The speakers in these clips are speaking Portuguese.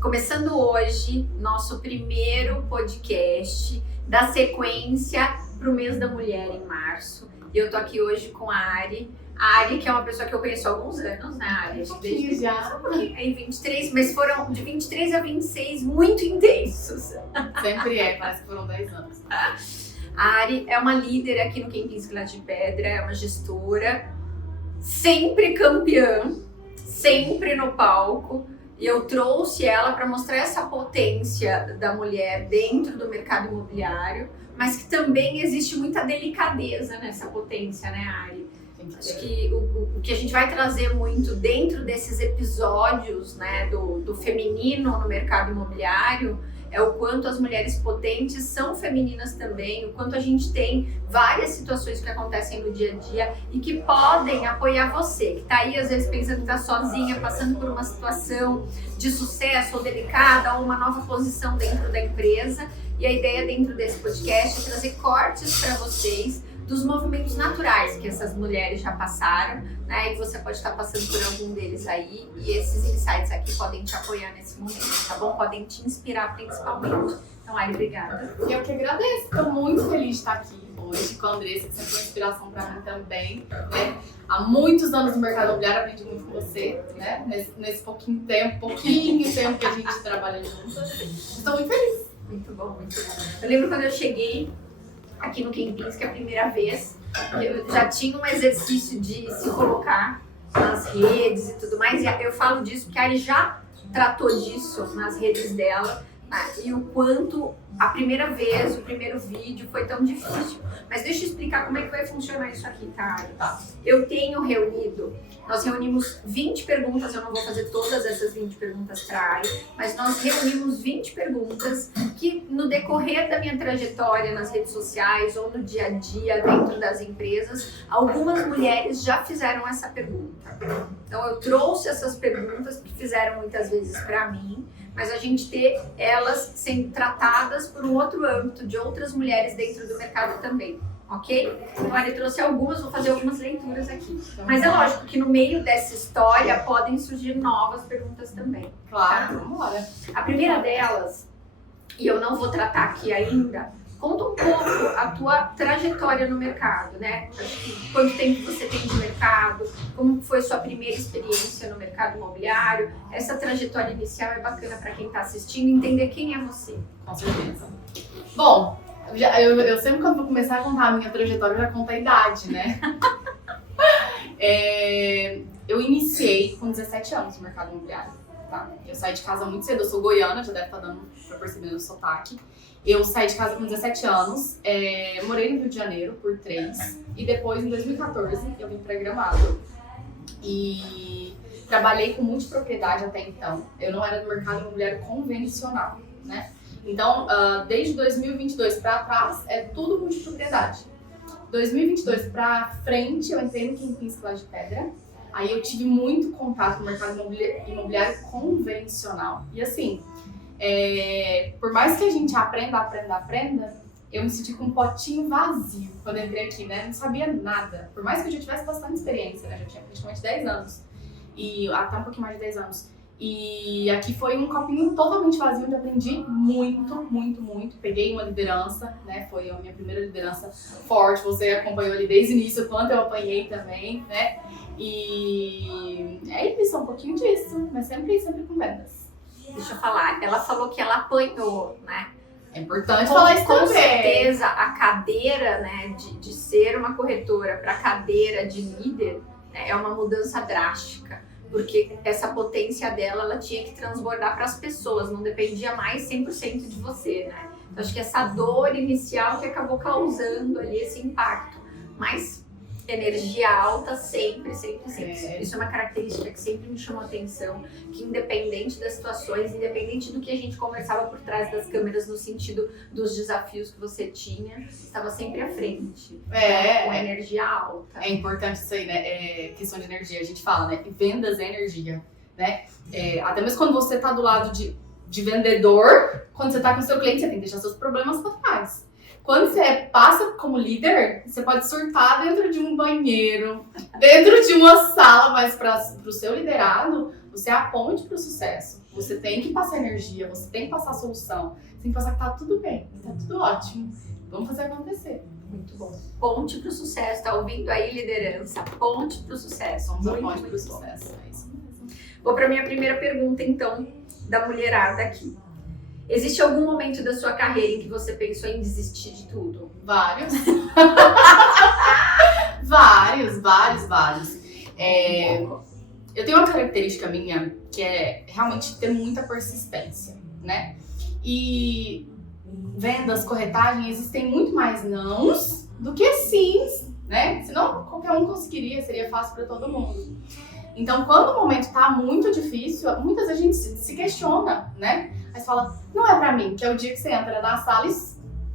Começando hoje, nosso primeiro podcast da sequência para o mês da mulher em março. E eu tô aqui hoje com a Ari. A Ari, que é uma pessoa que eu conheço há alguns anos, né, Ari? Desde já. Um pouquinho, aí 23, mas foram de 23 a 26 muito intensos. Sempre parece que foram 10 anos. A Ari é uma líder aqui no Quem Pisca Lá de Pedra, é uma gestora, sempre campeã, sempre no palco. E eu trouxe ela para mostrar essa potência da mulher dentro do mercado imobiliário, mas que também existe muita delicadeza nessa potência, né, Ari? Acho que o que a gente vai trazer muito dentro desses episódios, né, do feminino no mercado imobiliário é o quanto as mulheres potentes são femininas também, o quanto a gente tem várias situações que acontecem no dia a dia e que podem apoiar você, que está aí às vezes pensando que está sozinha, passando por uma situação de sucesso ou delicada ou uma nova posição dentro da empresa. E a ideia dentro desse podcast é trazer cortes para vocês dos movimentos naturais que essas mulheres já passaram, né? E você pode estar passando por algum deles aí, e esses insights aqui podem te apoiar nesse momento, tá bom? Podem te inspirar principalmente. Então, Ari, obrigada. Eu que agradeço, estou muito feliz de estar aqui hoje com a Andressa, que sempre foi uma inspiração para mim também, né? Há muitos anos no mercado imobiliário, aprendi muito com você, né? Nesse pouquinho tempo que a gente trabalha juntas. Estou muito feliz. Muito bom, muito bom. Eu lembro quando eu cheguei aqui no Quem Pisca, a primeira vez, eu já tinha um exercício de se colocar nas redes e tudo mais, e eu falo disso porque a Ari já tratou disso nas redes dela, né? E o quanto a primeira vez, o primeiro vídeo foi tão difícil. Mas deixa eu explicar como é que vai funcionar isso aqui, tá, Ari? Tá. Eu tenho reunido, nós reunimos 20 perguntas, eu não vou fazer todas essas 20 perguntas para a Ari, mas nós reunimos 20 perguntas que no decorrer da minha trajetória nas redes sociais ou no dia a dia dentro das empresas, algumas mulheres já fizeram essa pergunta. Então eu trouxe essas perguntas que fizeram muitas vezes para mim, mas a gente ter elas sendo tratadas por um outro âmbito de outras mulheres dentro do mercado também, ok? Então, a Ari trouxe algumas, vou fazer algumas leituras aqui. Mas é lógico que no meio dessa história podem surgir novas perguntas também. Claro, vamos embora. A primeira delas, e eu não vou tratar aqui ainda, conta um pouco a tua trajetória no mercado, né? Quanto tempo você tem de mercado, como foi sua primeira experiência no mercado imobiliário. Essa trajetória inicial é bacana para quem está assistindo entender quem é você. Com certeza. Bom, eu sempre quando vou começar a contar a minha trajetória, eu já conto a idade, né? Eu iniciei com 17 anos no mercado imobiliário. Tá? Eu saí de casa muito cedo, eu sou goiana, já deve estar dando para perceber no sotaque. Eu saí de casa com 17 anos, morei no Rio de Janeiro por 3 e depois, em 2014, eu vim para Gramado. E trabalhei com multipropriedade até então. Eu não era do mercado imobiliário convencional, né? Então, desde 2022 para trás, é tudo multipropriedade. 2022 para frente, eu entrei no Quem Pisca Lá de Pedra. Aí eu tive muito contato com o mercado imobiliário convencional. E assim, por mais que a gente aprenda, eu me senti com um potinho vazio quando eu entrei aqui, né? Não sabia nada. Por mais que eu já tivesse bastante experiência, né? Já tinha praticamente 10 anos. E até um pouquinho mais de 10 anos. E aqui foi um copinho totalmente vazio, onde eu aprendi muito. Peguei uma liderança, né? Foi a minha primeira liderança forte. Você acompanhou ali desde o início, quanto eu apanhei também, né? E é isso, um pouquinho disso, mas sempre com vendas. Deixa eu falar, ela falou que ela apanhou, né? É importante falar isso também. Com certeza, a cadeira, né, de ser uma corretora para a cadeira de líder, né, é uma mudança drástica. Porque essa potência dela, ela tinha que transbordar para as pessoas, não dependia mais 100% de você, né? Então, acho que essa dor inicial que acabou causando ali esse impacto. Mas energia alta sempre. Isso é uma característica que sempre me chamou a atenção, que independente das situações, independente do que a gente conversava por trás das câmeras, no sentido dos desafios que você tinha, estava sempre à frente, com energia alta. É importante isso aí, né? Questão de energia, a gente fala, né? Vendas é energia, né? Até mesmo quando você está do lado de vendedor, quando você está com o seu cliente, você tem que deixar seus problemas para trás. Quando você passa como líder, você pode surtar dentro de um banheiro, dentro de uma sala, mas para o seu liderado, Você é a ponte para o sucesso. Você tem que passar energia, você tem que passar solução, você tem que passar que tá tudo bem, tá tudo ótimo. Vamos fazer acontecer. Muito bom. Ponte para o sucesso. Tá ouvindo aí, liderança? Ponte para o sucesso. Somos a Muito, ponte para o muito bom. sucesso. É isso mesmo. Vou para minha primeira pergunta, então, da mulherada aqui. Existe algum momento da sua carreira em que você pensou em desistir de tudo? Vários. vários. Eu tenho uma característica minha que é realmente ter muita persistência, né? E vendas, corretagem, existem muito mais nãos do que sims, né? Senão qualquer um conseguiria, seria fácil para todo mundo. Então, quando o momento tá muito difícil, muitas vezes a gente se questiona, né? Aí você fala, não é pra mim, que é o dia que você entra na sala e,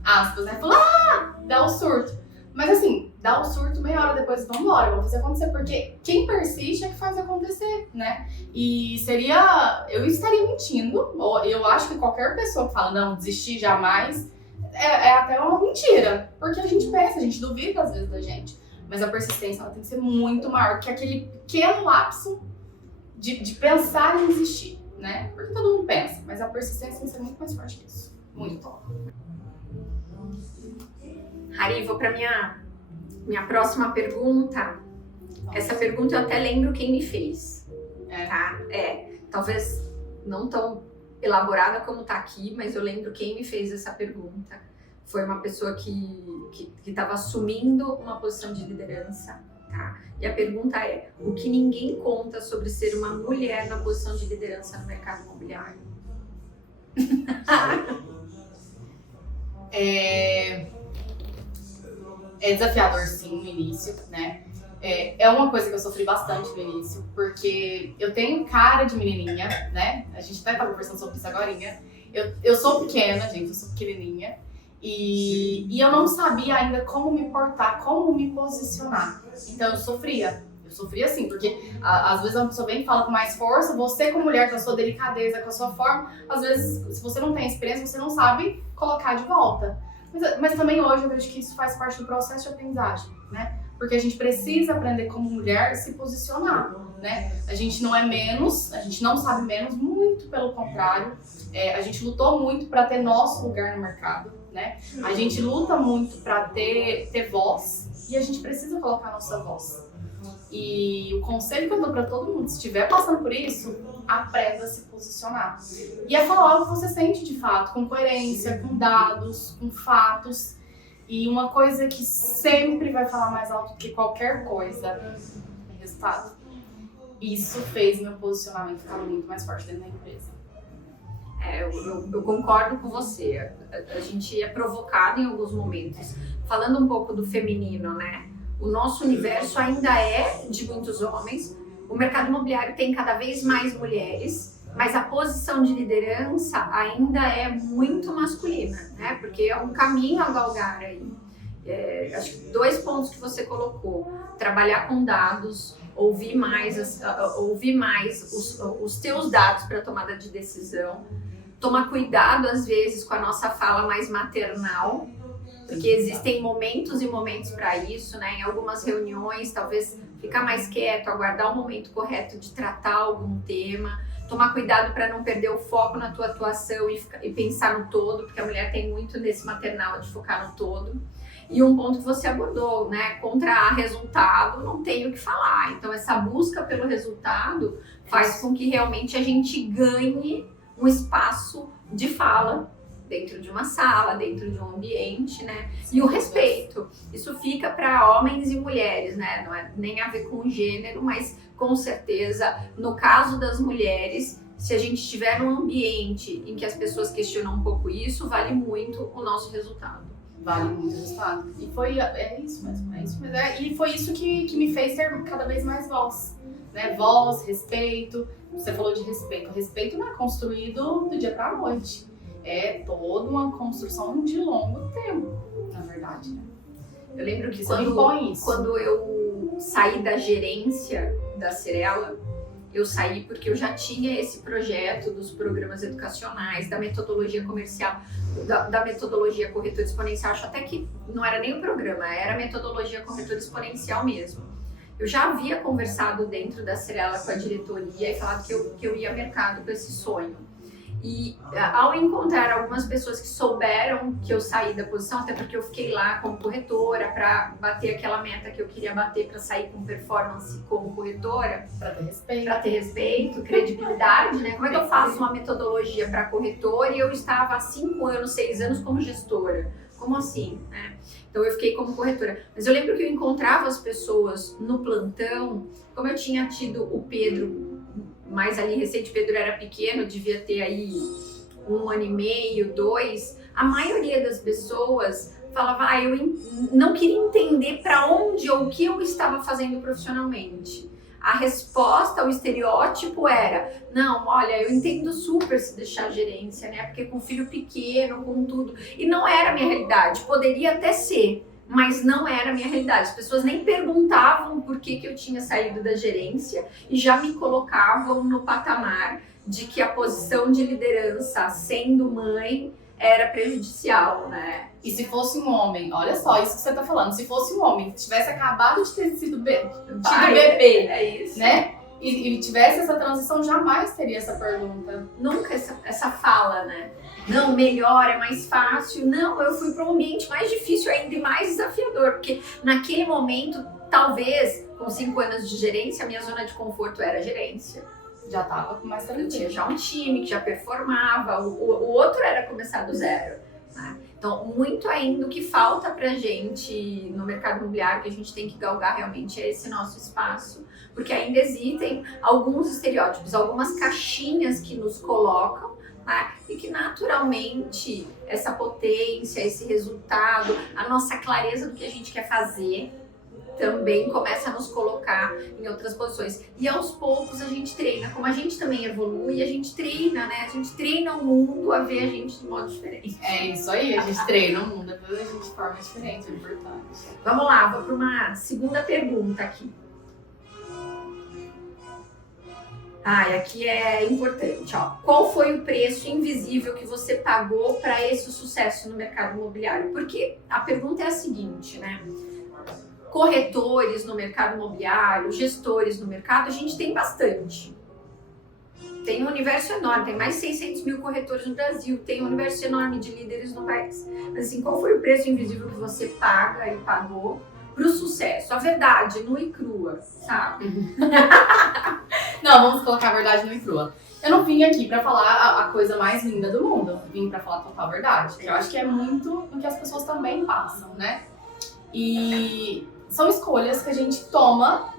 aspas, né? Fala, dá o surto. Mas assim, dá o surto, meia hora depois, vambora, vamos fazer acontecer. Porque quem persiste é que faz acontecer, né? E eu estaria mentindo, ou eu acho que qualquer pessoa que fala, não, desistir jamais, é até uma mentira. Porque a gente pensa, a gente duvida às vezes da gente. Mas a persistência, ela tem que ser muito maior que aquele pequeno lapso de pensar em desistir, né? Porque todo mundo pensa, mas a persistência tem que ser muito mais forte que isso. Muito. Hari, vou para minha próxima pergunta. Essa pergunta eu até lembro quem me fez. Tá? Talvez não tão elaborada como tá aqui, mas eu lembro quem me fez essa pergunta. Foi uma pessoa que estava assumindo uma posição de liderança, tá? E a pergunta é, o que ninguém conta sobre ser uma mulher na posição de liderança no mercado imobiliário? É desafiador, sim, no início, né? É uma coisa que eu sofri bastante no início, porque eu tenho cara de menininha, né? A gente até estava conversando sobre isso agora. Eu sou pequena, gente, eu sou pequenininha. E eu não sabia ainda como me portar, como me posicionar. Então eu sofria assim, porque às vezes uma pessoa vem e fala com mais força, você como mulher, com a sua delicadeza, com a sua forma, às vezes, se você não tem experiência, você não sabe colocar de volta. Mas também hoje eu vejo que isso faz parte do processo de aprendizagem, né? Porque a gente precisa aprender como mulher se posicionar, né? A gente não é menos, a gente não sabe menos, muito pelo contrário. A gente lutou muito para ter nosso lugar no mercado, né? A gente luta muito para ter voz e a gente precisa colocar a nossa voz. E o conselho que eu dou para todo mundo, se estiver passando por isso, aprenda a se posicionar. E é falar o que você sente de fato, com coerência, com dados, com fatos. E uma coisa que sempre vai falar mais alto do que qualquer coisa é resultado. Isso fez meu posicionamento ficar muito mais forte dentro da empresa. Eu concordo com você. A gente é provocado em alguns momentos. Falando um pouco do feminino, né? O nosso universo ainda é de muitos homens. O mercado imobiliário tem cada vez mais mulheres, mas a posição de liderança ainda é muito masculina, né? Porque é um caminho a galgar aí. Acho que 2 pontos que você colocou: trabalhar com dados, ouvir mais os teus dados para tomada de decisão, tomar cuidado às vezes com a nossa fala mais maternal, porque existem momentos e momentos para isso, né? Em algumas reuniões, talvez ficar mais quieto, aguardar o momento correto de tratar algum tema, tomar cuidado para não perder o foco na tua atuação e pensar no todo, porque a mulher tem muito nesse maternal de focar no todo. E um ponto que você abordou, né? Contra resultado, não tem o que falar. Então, essa busca pelo resultado faz com que realmente a gente ganhe um espaço de fala dentro de uma sala, dentro de um ambiente, né? E o respeito. Isso fica para homens e mulheres, né? Não é nem a ver com gênero, mas com certeza, no caso das mulheres, se a gente estiver num ambiente em que as pessoas questionam um pouco isso, vale muito o nosso resultado. Vale muito o resultado. E é isso mesmo. E foi isso que me fez ter cada vez mais voz, né? Voz, respeito. Você falou de respeito. O respeito não é construído do dia para a noite. É toda uma construção de longo tempo, na verdade, né? Eu lembro que quando eu saí da gerência da Cyrela, eu saí porque eu já tinha esse projeto dos programas educacionais, da metodologia comercial, da metodologia corretor exponencial. Acho até que não era nem o programa, era a metodologia corretor exponencial mesmo. Eu já havia conversado dentro da Cyrela com a diretoria e falado que eu ia ao mercado com esse sonho. E ao encontrar algumas pessoas que souberam que eu saí da posição, até porque eu fiquei lá como corretora para bater aquela meta que eu queria bater para sair com performance como corretora, para ter respeito, credibilidade, né? Como é que eu faço uma metodologia para corretora e eu estava há 5 anos, 6 anos como gestora? Como assim, né? Então eu fiquei como corretora. Mas eu lembro que eu encontrava as pessoas no plantão, como eu tinha tido o Pedro, mais ali recente, Pedro era pequeno, devia ter aí 1 ano e meio, 2. A maioria das pessoas falava, eu não queria entender para onde ou o que eu estava fazendo profissionalmente. A resposta, o estereótipo era, não, olha, eu entendo super se deixar a gerência, né? Porque com filho pequeno, com tudo. E não era a minha realidade, poderia até ser, mas não era a minha realidade. As pessoas nem perguntavam por que eu tinha saído da gerência e já me colocavam no patamar de que a posição de liderança, sendo mãe, era prejudicial, né? E se fosse um homem, olha só isso que você tá falando, se fosse um homem que tivesse acabado de ter tido bebê, é isso, né? E tivesse essa transição, jamais teria essa pergunta. Nunca essa fala, né? Não, melhor, é mais fácil. Não, eu fui para um ambiente mais difícil ainda e mais desafiador, porque naquele momento, talvez, com 5 anos de gerência, a minha zona de conforto era a gerência. Já tava com mais Eu tranquilo. tinha já um time que já performava, o outro era começar do zero, né? Então, muito ainda o que falta pra gente no mercado imobiliário, que a gente tem que galgar realmente, é esse nosso espaço, porque ainda existem alguns estereótipos, algumas caixinhas que nos colocam, né? E que naturalmente essa potência, esse resultado, a nossa clareza do que a gente quer fazer, também começa a nos colocar em outras posições. E aos poucos a gente treina, como a gente também evolui, a gente treina, né? A gente treina o mundo a ver a gente de modo diferente. É isso aí, a gente treina o mundo, depois a gente forma diferente, é importante. Vamos lá, vou para uma segunda pergunta aqui. Aqui é importante, ó. Qual foi o preço invisível que você pagou para esse sucesso no mercado imobiliário? Porque a pergunta é a seguinte, né? Corretores no mercado imobiliário, gestores no mercado, a gente tem bastante. Tem um universo enorme, tem mais de 600 mil corretores no Brasil, tem um universo enorme de líderes no país. Mas assim, qual foi o preço invisível que você paga e pagou pro sucesso? A verdade, nua e crua, sabe? Não, vamos colocar a verdade nua e crua. Eu não vim aqui pra falar a coisa mais linda do mundo, eu vim pra falar a total verdade. Que eu acho que é muito o que as pessoas também passam, né? E são escolhas que a gente toma,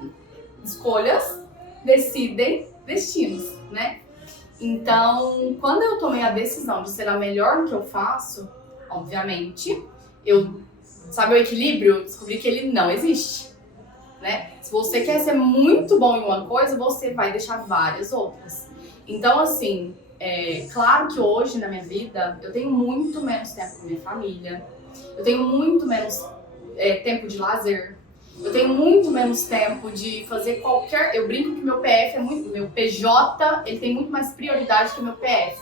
escolhas decidem destinos, né? Então, quando eu tomei a decisão de ser a melhor no que eu faço, obviamente, sabe o equilíbrio? Descobri que ele não existe, né? Se você quer ser muito bom em uma coisa, você vai deixar várias outras. Então, assim, claro que hoje na minha vida, eu tenho muito menos tempo com minha família, eu tenho muito menos tempo de lazer, eu tenho muito menos tempo de fazer qualquer... Eu brinco que meu PF meu PJ, ele tem muito mais prioridade que o meu PF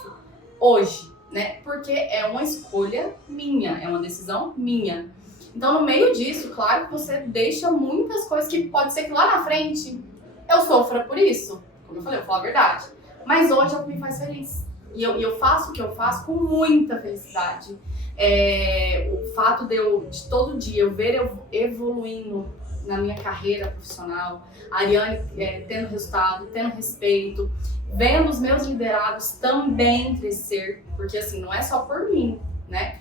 hoje, né? Porque é uma escolha minha, é uma decisão minha. Então, no meio disso, claro que você deixa muitas coisas que pode ser que lá na frente eu sofra por isso. Como eu falei, eu falo a verdade. Mas hoje é o que me faz feliz. E eu faço o que eu faço com muita felicidade. O fato de todo dia eu ver eu evoluindo na minha carreira profissional, a Ariane tendo resultado, tendo respeito, vendo os meus liderados também crescer, porque assim, não é só por mim, né?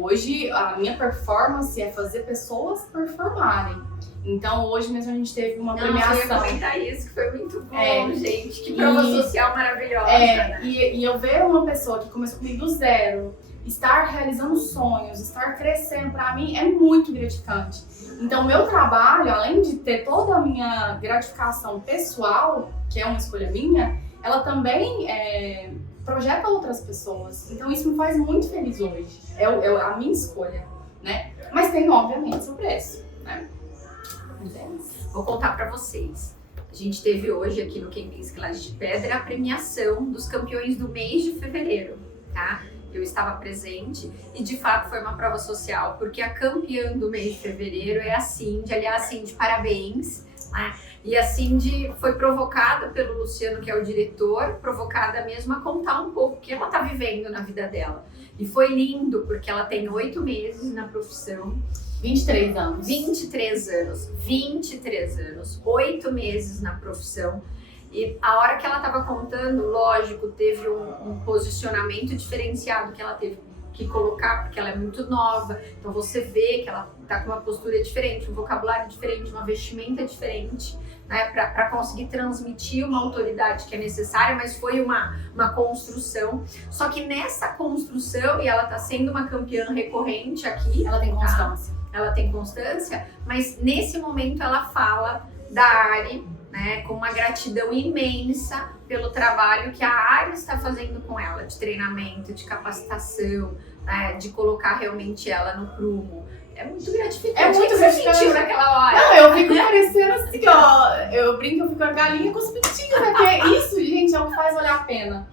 Hoje a minha performance é fazer pessoas performarem. Então hoje mesmo a gente teve uma premiação. Eu ia comentar isso, que foi muito bom, gente. Que prova social maravilhosa. Né? E eu ver uma pessoa que começou comigo do zero, estar realizando sonhos, estar crescendo, pra mim é muito gratificante. Então, meu trabalho, além de ter toda a minha gratificação pessoal, que é uma escolha minha, ela também projeta outras pessoas. Então, isso me faz muito feliz hoje. É a minha escolha, né? Mas tem, obviamente, seu preço, né? Vou contar pra vocês. A gente teve hoje aqui no Quem Pensa que Laje de Pedra a premiação dos campeões do mês de fevereiro, tá? Eu estava presente e de fato foi uma prova social, porque a campeã do mês de fevereiro é a Cindy. Aliás, Cindy, parabéns, né? E a Cindy foi provocada pelo Luciano, que é o diretor, provocada mesmo a contar um pouco o que ela tá vivendo na vida dela. E foi lindo, porque ela tem 8 meses na profissão. 23 anos. 23 anos. 23 anos. 8 meses na profissão. E a hora que ela estava contando, lógico, teve um posicionamento diferenciado que ela teve que colocar, porque ela é muito nova. Então você vê que ela tá com uma postura diferente, um vocabulário diferente, uma vestimenta diferente, né, para conseguir transmitir uma autoridade que é necessária, mas foi uma construção. Só que nessa construção, e ela tá sendo uma campeã recorrente aqui. Ela tem constância. Ela tem constância, mas nesse momento ela fala da Ari, né, com uma gratidão imensa pelo trabalho que a Ari está fazendo com ela, de treinamento, de capacitação, né, de colocar realmente ela no prumo. É muito gratificante. É muito gratificante. Você sentiu naquela hora? Não, eu fico parecendo assim, ó. Eu brinco, eu fico a galinha com os pintinhos, né? Porque isso, gente, é o que faz valer a pena.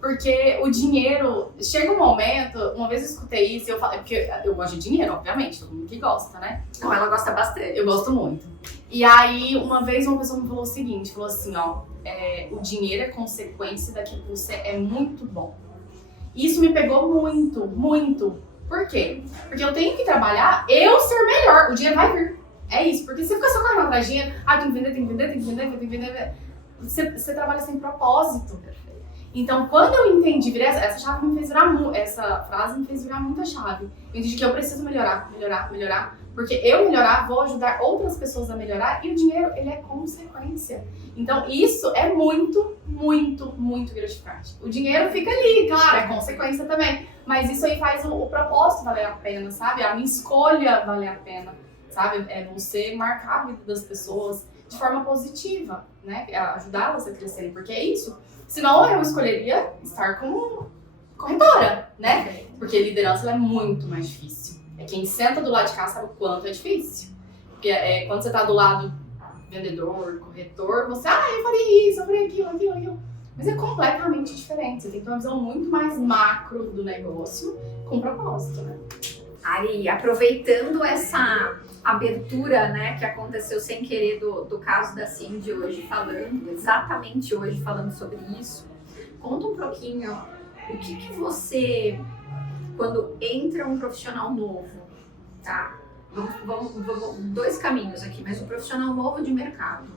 Porque o dinheiro, chega um momento, uma vez eu escutei isso e eu falei, porque eu gosto de dinheiro, obviamente, todo mundo que gosta, né? Não, ela gosta bastante. Eu gosto muito. E aí, uma vez uma pessoa me falou o seguinte, falou assim, ó, o dinheiro é consequência daquilo que você é muito bom. E isso me pegou muito, muito. Por quê? Porque eu tenho que trabalhar, eu ser melhor, o dinheiro vai vir. É isso, porque você fica só correndo atrás de dinheiro, tem que vender, tem que vender, tem que vender, tem que vender. Você trabalha sem propósito. Então, quando eu entendi, essa chave me fez virar essa frase me fez virar muita chave. Eu entendi que eu preciso melhorar, porque eu melhorar, vou ajudar outras pessoas a melhorar, e o dinheiro, ele é consequência. Então, isso é muito, muito, muito gratificante. O dinheiro fica ali, claro, é consequência também, mas isso aí faz o propósito valer a pena, sabe? A minha escolha valer a pena, sabe? É você marcar a vida das pessoas de forma positiva, né? Ajudá-las a crescerem, porque é isso. Senão eu escolheria estar como corretora, né? Porque liderança ela é muito mais difícil. É quem senta do lado de cá sabe o quanto é difícil. Porque quando você tá do lado vendedor, corretor, você, eu faria isso, eu faria aquilo. Mas é completamente diferente. Você tem que ter uma visão muito mais macro do negócio com propósito, né? Ari, aproveitando essa abertura, né, que aconteceu sem querer do caso da Cindy hoje, exatamente hoje falando sobre isso, conta um pouquinho o que você, quando entra um profissional novo, tá? Vamos 2 caminhos aqui, mas um profissional novo de mercado,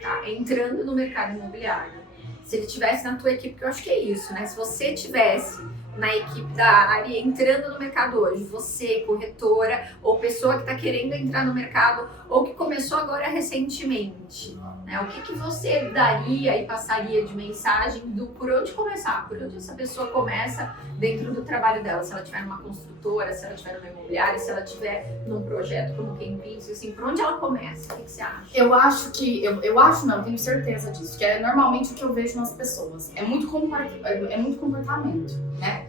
tá? Entrando no mercado imobiliário. Se ele tivesse na tua equipe, que eu acho que é isso, né? Se você tivesse na equipe da Ari entrando no mercado hoje, você, corretora, ou pessoa que está querendo entrar no mercado, ou que começou agora recentemente, né? O que você daria e passaria de mensagem do por onde começar, por onde essa pessoa começa dentro do trabalho dela, se ela estiver numa construtora, se ela estiver numa imobiliária, se ela estiver num projeto como quem pensa, assim, por onde ela começa? O que você acha? Eu acho que, eu tenho certeza disso, que é normalmente o que eu vejo nas pessoas. É muito comportamento, né?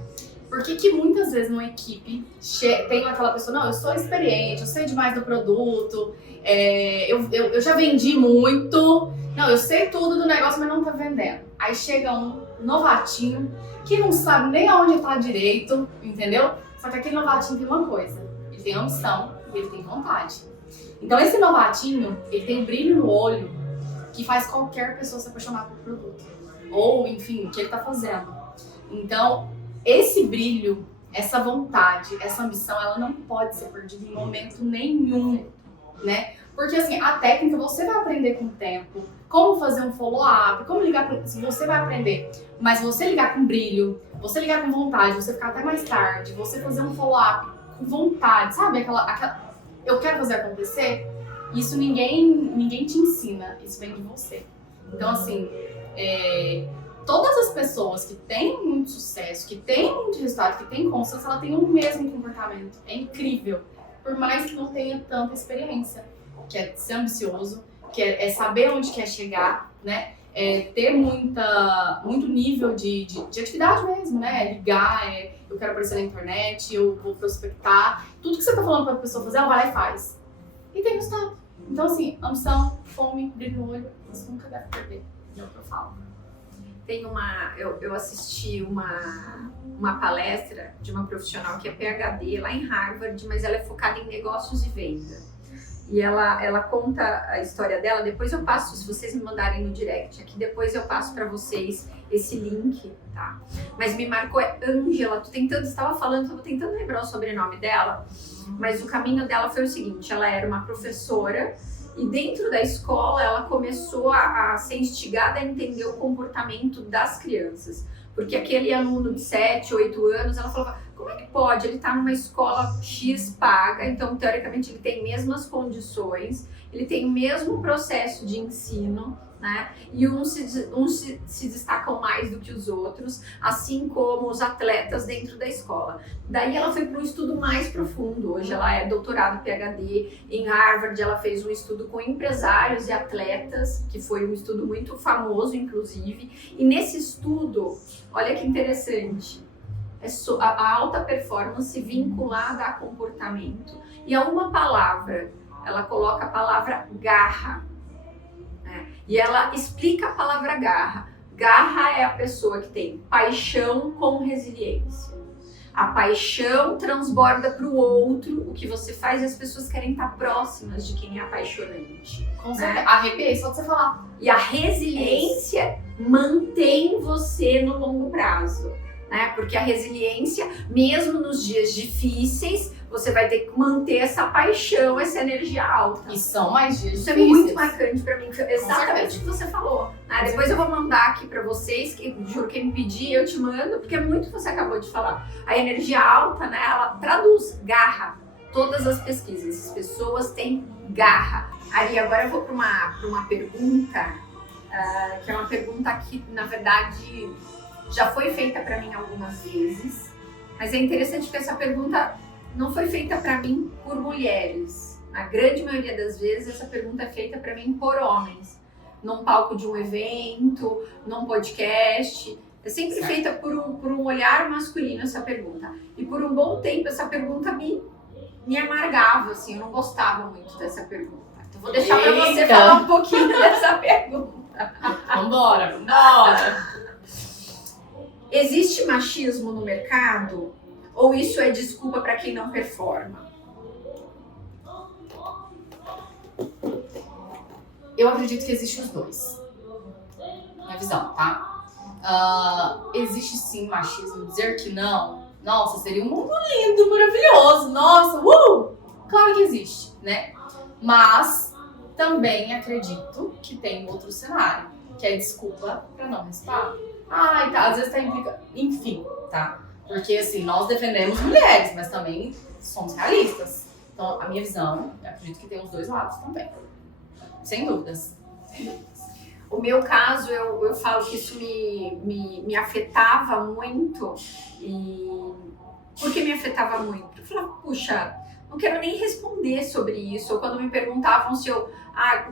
Por que muitas vezes numa equipe tem aquela pessoa, não, eu sou experiente, eu sei demais do produto, eu já vendi muito, não, eu sei tudo do negócio, mas não tá vendendo. Aí chega um novatinho que não sabe nem aonde tá direito, entendeu? Só que aquele novatinho tem uma coisa, ele tem ambição e ele tem vontade. Então esse novatinho, ele tem um brilho no olho que faz qualquer pessoa se apaixonar pelo produto. Ou, enfim, o que ele tá fazendo. Então, esse brilho, essa vontade, essa ambição, ela não pode ser perdida em momento nenhum, né? Porque assim, a técnica você vai aprender com o tempo, como fazer um follow-up, como ligar com... Você vai aprender, mas você ligar com brilho, você ligar com vontade, você ficar até mais tarde, você fazer um follow-up com vontade, sabe? Aquela... Eu quero fazer acontecer, isso ninguém te ensina, isso vem de você. Então assim, todas as pessoas que têm muito sucesso, que têm muito resultado, que têm constância, ela tem o mesmo comportamento. É incrível. Por mais que não tenha tanta experiência. Que é ser ambicioso, que é saber onde quer chegar, né? Ter muito nível de atividade mesmo, né? Ligar, eu quero aparecer na internet, eu vou prospectar. Tudo que você tá falando pra pessoa fazer, ela vai lá e faz. E tem resultado. Então assim, ambição, fome, brilho no olho, você nunca deve perder. É o que eu falo. Tem eu assisti uma palestra de uma profissional que é PhD lá em Harvard, mas ela é focada em negócios e venda. e ela conta a história dela. Depois eu passo, se vocês me mandarem no direct aqui, depois eu passo para vocês esse link, tá? Mas me marcou, é Ângela. Estava falando, estava tentando lembrar o sobrenome dela, mas o caminho dela foi o seguinte: ela era uma professora e dentro da escola ela começou a ser instigada a entender o comportamento das crianças. Porque aquele aluno de 7, 8 anos, ela falava, como é que pode? Ele tá numa escola X paga, então teoricamente ele tem mesmas condições, ele tem o mesmo processo de ensino, né? E uns se destacam mais do que os outros, assim como os atletas dentro da escola. Daí ela foi para um estudo mais profundo. Hoje ela é doutorado PhD em Harvard. Ela fez um estudo com empresários e atletas, que foi um estudo muito famoso, inclusive. E nesse estudo, olha que interessante, a alta performance vinculada a comportamento. E a uma palavra, ela coloca a palavra garra. E ela explica a palavra garra. Garra é a pessoa que tem paixão com resiliência. A paixão transborda para o outro, o que você faz e as pessoas querem estar próximas de quem é apaixonante. Com certeza. Arrepiei só de você falar. E a resiliência mantém você no longo prazo, né? Porque a resiliência, mesmo nos dias difíceis, você vai ter que manter essa paixão, essa energia alta. E são mais dias Isso difíceis. é muito marcante pra mim, exatamente o que você falou. Né? Depois eu vou mandar aqui pra vocês, que juro que me pedir, eu te mando, porque é muito o que você acabou de falar. A energia alta, né, ela traduz garra. Todas as pesquisas, as pessoas têm garra. Ari, agora eu vou pra uma pergunta, que é uma pergunta que, na verdade, já foi feita pra mim algumas vezes, mas é interessante que essa pergunta não foi feita para mim por mulheres. A grande maioria das vezes essa pergunta é feita para mim por homens. Num palco de um evento, num podcast. É sempre feita por um olhar masculino essa pergunta. E por um bom tempo essa pergunta me amargava, assim, eu não gostava muito dessa pergunta. Então vou deixar para você falar um pouquinho dessa pergunta. Vambora. Existe machismo no mercado? Ou isso é desculpa para quem não performa? Eu acredito que existe os dois. Minha visão, tá? Existe sim machismo. Dizer que não, nossa, seria um mundo lindo, maravilhoso. Nossa, claro que existe, né? Mas também acredito que tem outro cenário, que é desculpa para não raspar. Ai, tá, às vezes tá implicando. Enfim, tá? Porque, assim, nós defendemos mulheres, mas também somos realistas. Então, a minha visão, eu acredito que tem os dois lados também. Sem dúvidas. O meu caso, eu falo que isso me afetava muito. E por que me afetava muito? Eu falava, puxa, não quero nem responder sobre isso. Ou quando me perguntavam se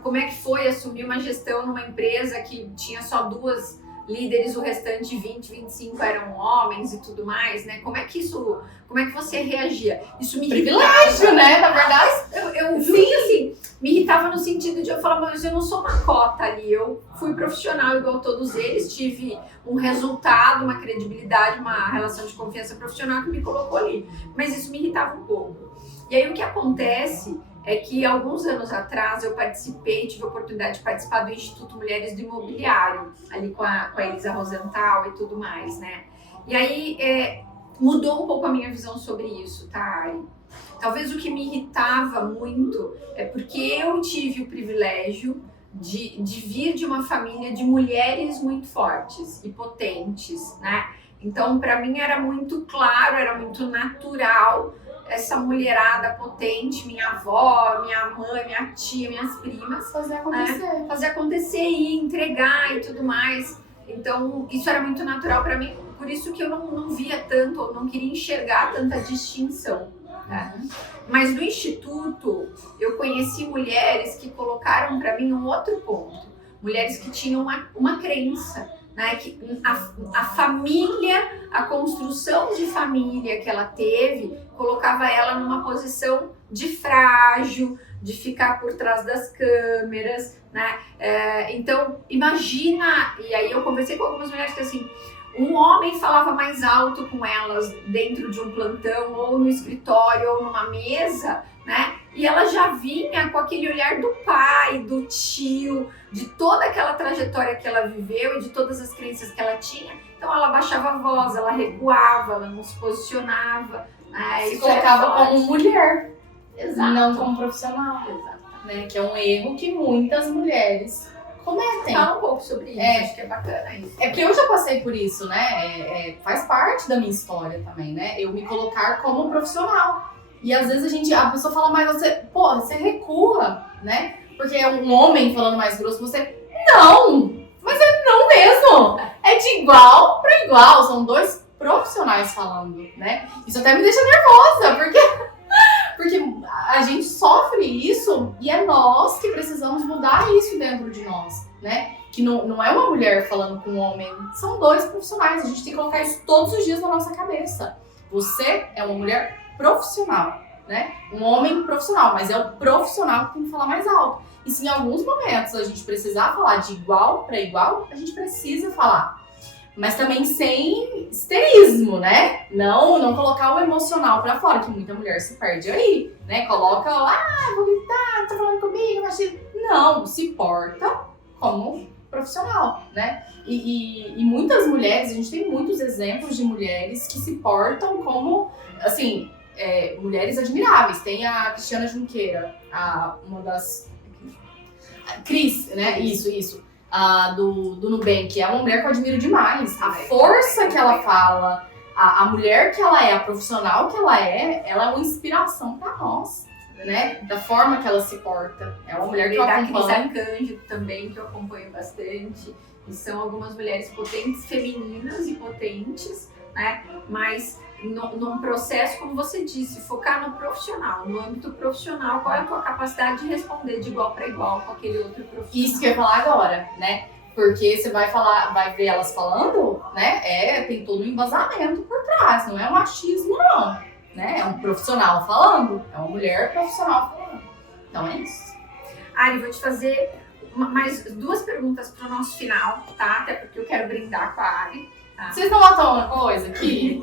como é que foi assumir uma gestão numa empresa que tinha só 2 líderes, o restante 20, 25 eram homens e tudo mais, né? Como é que você reagia? Isso me privilégio, né? Na verdade, eu juro que assim, me irritava no sentido de eu falar, mas eu não sou uma cota ali, eu fui profissional igual todos eles, tive um resultado, uma credibilidade, uma relação de confiança profissional que me colocou ali. Mas isso me irritava um pouco. E aí o que acontece é que alguns anos atrás eu tive a oportunidade de participar do Instituto Mulheres do Imobiliário, ali com a Elisa Rosenthal e tudo mais, né? E aí mudou um pouco a minha visão sobre isso, tá, Ari? Talvez o que me irritava muito é porque eu tive o privilégio de vir de uma família de mulheres muito fortes e potentes, né? Então, para mim era muito claro, era muito natural essa mulherada potente, minha avó, minha mãe, minha tia, minhas primas, fazer acontecer. Fazer acontecer e entregar e tudo mais. Então, isso era muito natural para mim, por isso que eu não via tanto, ou não queria enxergar tanta distinção. Né? Mas no Instituto, eu conheci mulheres que colocaram para mim um outro ponto. Mulheres que tinham uma crença, né? Que a família, a construção de família que ela teve, colocava ela numa posição de frágil, de ficar por trás das câmeras, né? Então, imagina, e aí eu conversei com algumas mulheres que assim, um homem falava mais alto com elas dentro de um plantão, ou no escritório, ou numa mesa, né? E ela já vinha com aquele olhar do pai, do tio, de toda aquela trajetória que ela viveu e de todas as crenças que ela tinha. Então ela baixava a voz, ela recuava, ela não se posicionava. Se colocava como mulher, Exato. não como profissional. Exato. Né? Que é um erro que muitas mulheres cometem. Fala um pouco sobre isso, acho que é bacana isso. É porque eu já passei por isso, né? Faz parte da minha história também, né? Eu me colocar como profissional. E às vezes a pessoa fala, mas você recua, né? Porque é um homem falando mais grosso, você... Não! Mas é não mesmo! É de igual para igual, são dois profissionais falando, né? Isso até me deixa nervosa, porque a gente sofre isso e é nós que precisamos mudar isso dentro de nós, né? Que não é uma mulher falando com um homem, são dois profissionais, a gente tem que colocar isso todos os dias na nossa cabeça. Você é uma mulher profissional, né? Um homem profissional, mas é o profissional que tem que falar mais alto. E se em alguns momentos a gente precisar falar de igual para igual, a gente precisa falar. Mas também sem histerismo, né? Não colocar o emocional pra fora, que muita mulher se perde aí, né? Coloca, vou gritar, tá falando comigo, mas... Não, se porta como profissional, né? E muitas mulheres, a gente tem muitos exemplos de mulheres que se portam como, assim, mulheres admiráveis. Tem a Cristiana Junqueira, uma das... Cris, né? Isso. Do Nubank, é uma mulher que eu admiro demais. A força que ela fala, a mulher que ela é, a profissional que ela é uma inspiração pra nós, né? Da forma que ela se porta. É uma mulher que eu acompanho. A Cris Arcanjo também, que eu acompanho bastante. E são algumas mulheres potentes, femininas e potentes, né? Mas num processo, como você disse, focar no profissional, no âmbito profissional, qual é a tua capacidade de responder de igual para igual com aquele outro profissional. Isso que eu ia falar agora, né? Porque você vai ver elas falando, né? Tem todo um embasamento por trás, não é um achismo não, né? É um profissional falando, é uma mulher profissional falando. Então é isso. Ari, vou te fazer mais duas perguntas para o nosso final, tá? Até porque eu quero brindar com a Ari. Tá? Vocês não notam uma coisa aqui?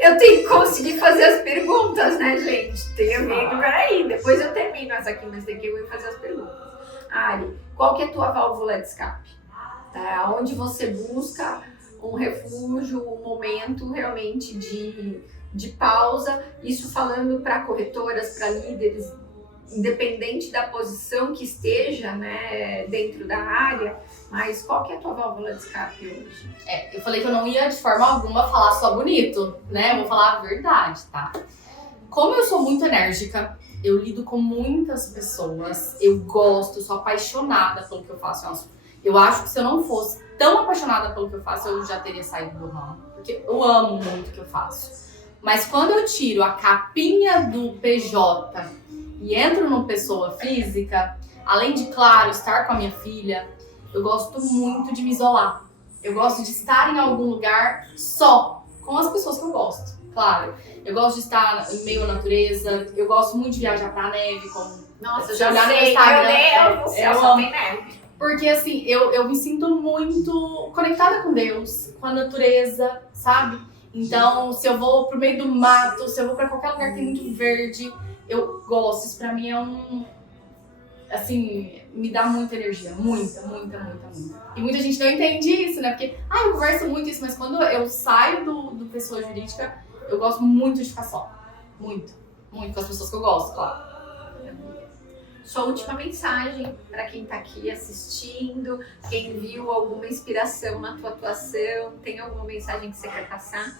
Eu tenho que conseguir fazer as perguntas, né, gente? Tenho medo, peraí. Depois eu termino essa aqui, mas tem que eu fazer as perguntas. Ari, qual que é a tua válvula de escape? Tá? Onde você busca um refúgio, um momento realmente de pausa? Isso falando para corretoras, para líderes, independente da posição que esteja, né, dentro da área, mas qual que é a tua válvula de escape hoje? Eu falei que eu não ia de forma alguma falar só bonito, né? Eu vou falar a verdade, tá? Como eu sou muito enérgica, eu lido com muitas pessoas, eu sou apaixonada pelo que eu faço. Eu acho que se eu não fosse tão apaixonada pelo que eu faço, eu já teria saído do ramo, porque eu amo muito o que eu faço. Mas quando eu tiro a capinha do PJ e entro numa pessoa física, além de, claro, estar com a minha filha, eu gosto muito de me isolar. Eu gosto de estar em algum lugar só, com as pessoas que eu gosto, claro. Eu gosto de estar em meio à natureza, eu gosto muito de viajar pra neve, como... Nossa, já olhar no Instagram, meu Deus do céu, só tem neve. Porque assim, eu me sinto muito conectada com Deus, com a natureza, sabe? Então, se eu vou pro meio do mato, se eu vou pra qualquer lugar que tem muito verde, eu gosto. Isso pra mim é assim, me dá muita energia, muita. E muita gente não entende isso, né? Porque, eu converso muito isso, mas quando eu saio do pessoa jurídica, eu gosto muito de ficar só. Muito com as pessoas que eu gosto, claro. Sua última mensagem para quem está aqui assistindo, quem viu alguma inspiração na tua atuação, tem alguma mensagem que você quer passar?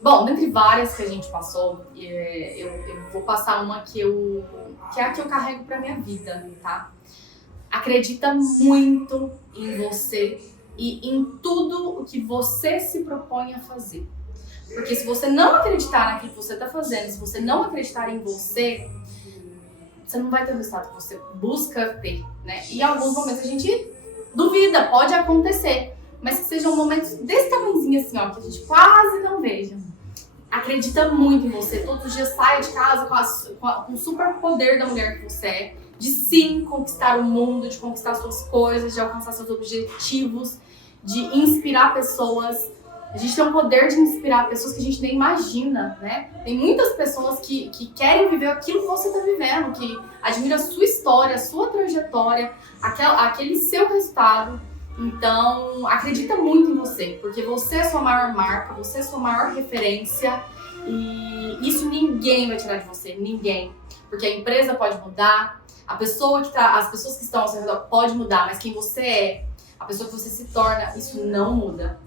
Bom, dentre várias que a gente passou, eu vou passar uma que é a que eu carrego pra minha vida, tá? Acredita muito em você e em tudo o que você se propõe a fazer. Porque se você não acreditar naquilo que você tá fazendo, se você não acreditar em você não vai ter o resultado que você busca ter, né? E em alguns momentos a gente duvida, pode acontecer, mas que sejam momentos desse tamanhozinho assim, ó, que a gente quase não veja. Acredita muito em você, todos os dias saia de casa com o super poder da mulher que você é, de sim conquistar o mundo, de conquistar suas coisas, de alcançar seus objetivos, de inspirar pessoas. A gente tem o poder de inspirar pessoas que a gente nem imagina, né? Tem muitas pessoas que querem viver aquilo que você está vivendo, que admiram a sua história, a sua trajetória, aquele seu resultado. Então, acredita muito em você, porque você é a sua maior marca, você é a sua maior referência e isso ninguém vai tirar de você, ninguém. Porque a empresa pode mudar, as pessoas que estão ao seu redor podem mudar, mas quem você é, a pessoa que você se torna, isso não muda.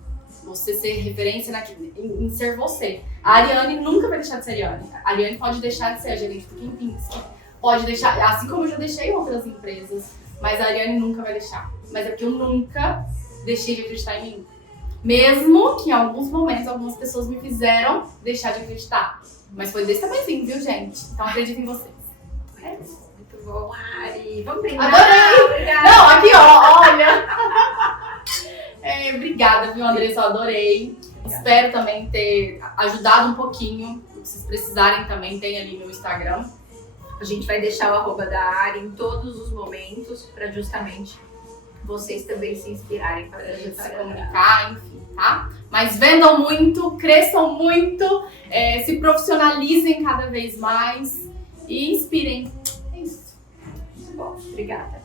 Você ser referência em ser você. A Ariane nunca vai deixar de ser Ariane. A Ariane pode deixar de ser a gerente do Kempinski, pode deixar, assim como eu já deixei em outras empresas, mas a Ariane nunca vai deixar. Mas é porque eu nunca deixei de acreditar em mim. Mesmo que em alguns momentos algumas pessoas me fizeram deixar de acreditar. Mas foi desse tamanhozinho, viu, gente? Então acredito em vocês. É isso. Muito bom, Ari. Vamos brindar. Adorei! Obrigada. Não, aqui ó, olha. Obrigada, viu, Andressa? Eu adorei. Espero também ter ajudado um pouquinho. Se vocês precisarem também, tem ali meu Instagram. A gente vai deixar o arroba da Ari em todos os momentos para justamente vocês também se inspirarem para se comunicar, enfim, tá? Mas vendam muito, cresçam muito, se profissionalizem cada vez mais e inspirem. É isso. Muito bom, obrigada.